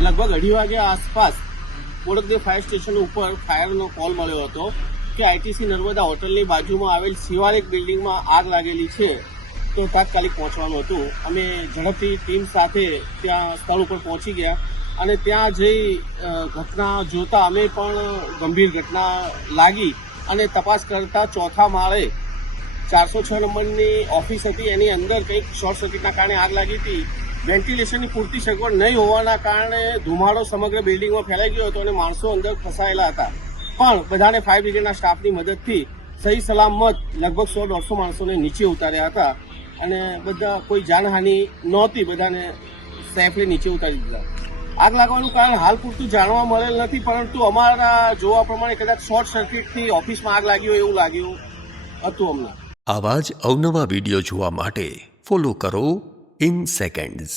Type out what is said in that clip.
લગભગ 2:30 વાગ્યા આસપાસ બોડકદેવ ફાયર સ્ટેશન ઉપર ફાયરનો કોલ મળ્યો હતો કે આઈટીસી નર્મદા હોટલની બાજુમાં આવેલ શિવાલિક બિલ્ડિંગમાં આગ લાગેલી છે, તો તાત્કાલિક પહોંચવાનું હતું. અમે ઝડપથી ટીમ સાથે ત્યાં સ્થળ ઉપર પહોંચી ગયા અને ત્યાં જઈ ઘટના જોતા અમે પણ ગંભીર ઘટના લાગી અને તપાસ કરતા ચોથા માળે 406 નંબરની ઓફિસ હતી, એની અંદર કંઈક શોર્ટ સર્કિટના કારણે આગ લાગી હતી. વેન્ટિલેશનની પૂરતી સગવડ નહીં હોવાના કારણે ધુમાડો સમગ્ર બિલ્ડિંગમાં ફેલાઈ ગયો હતો અને માણસો અંદર ફસાયેલા હતા. પણ બધાને ફાયર બ્રિગેડના સ્ટાફની મદદથી સહી સલામત લગભગ 100-150 માણસોને નીચે ઉતાર્યા હતા અને બધા કોઈ જાનહાનિ નહોતી, બધાને સેફલી નીચે ઉતારી દીધા. આગ લાગવાનું કારણ હાલ પૂરતું જાણવા મળેલ નથી, પરંતુ અમારા જોવા પ્રમાણે કદાચ શોર્ટ સર્કિટથી ઓફિસમાં આગ લાગી હોય એવું લાગ્યું હતું અમને. આવા જ અવનવા વિડીયો જોવા માટે ફોલો કરો ઇન સેકન્ડ્સ.